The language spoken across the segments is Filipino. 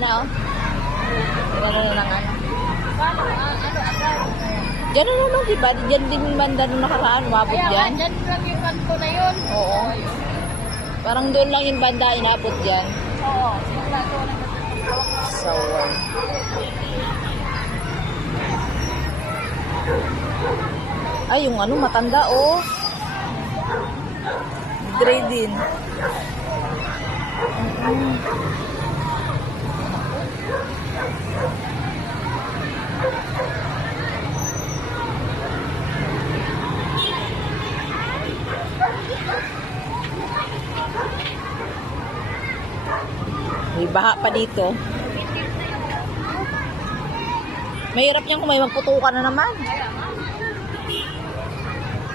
na, oh. Gano'n na lang, ano. Paano? Ano agad? Gano'n naman, diba? Diyan din banda nung nakaraan, wabot Kaya nga, dyan. dyan lang yung kanto na yun. Oo. Parang doon lang yung banda, inabot dyan. Oo. Simula doon ang So, ay, yung ano, matanda, oh. Grade din. May baha pa dito. Mahirap niyan kung may magputukan na naman.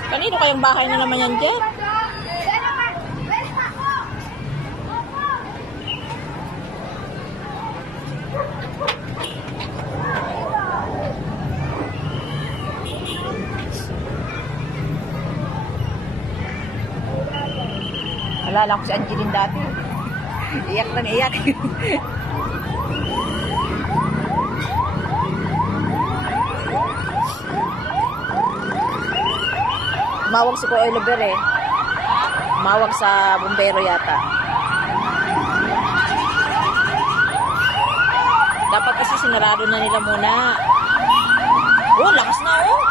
Kanino kayong bahay na naman yan dyan? Alala ko si Angeline dati. Iyak na iyak. Mawag si Kuya Oliver eh. Mawag sa bumbero yata. Dapat kasi sinarado na nila muna. Oh, lakas na oh.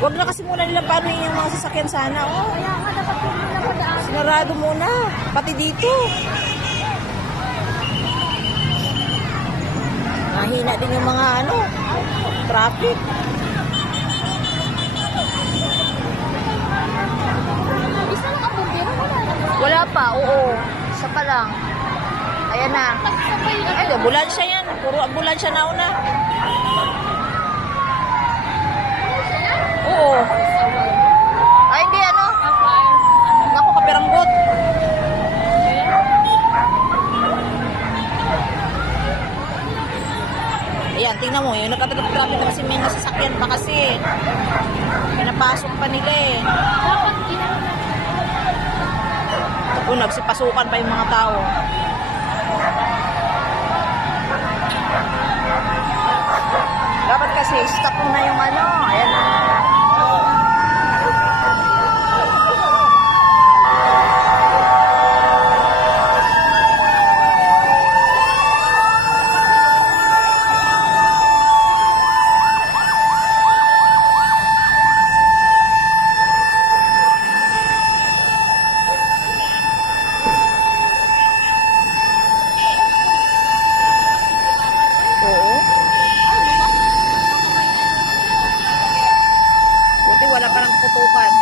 Huwag na kasi muna nila paano yung mga sasakyan sana, oh. Kaya nga, dapat yung muna padaan. Sinarado muna, pati dito. Mahina din yung mga ano, traffic. Isa lang ang bumbero, wala na. Wala pa, oo. Isa pa lang. Ayan na. Nagsabay na. Ay, ambulansya yan. Puro ambulansya na una. Oo. Ay, hindi ano. Naku, kapiranggot. Ayan, tingnan mo. Yung nagkatagap-traffic na kasi may nasasakyan pa kasi. Pinapasok pa nila eh. Dapat ginano na. Ako, nagsipasukan pa yung mga tao. Dapat kasi stop mo na yung ano. Ayan na. Buti wala pa nang putukan.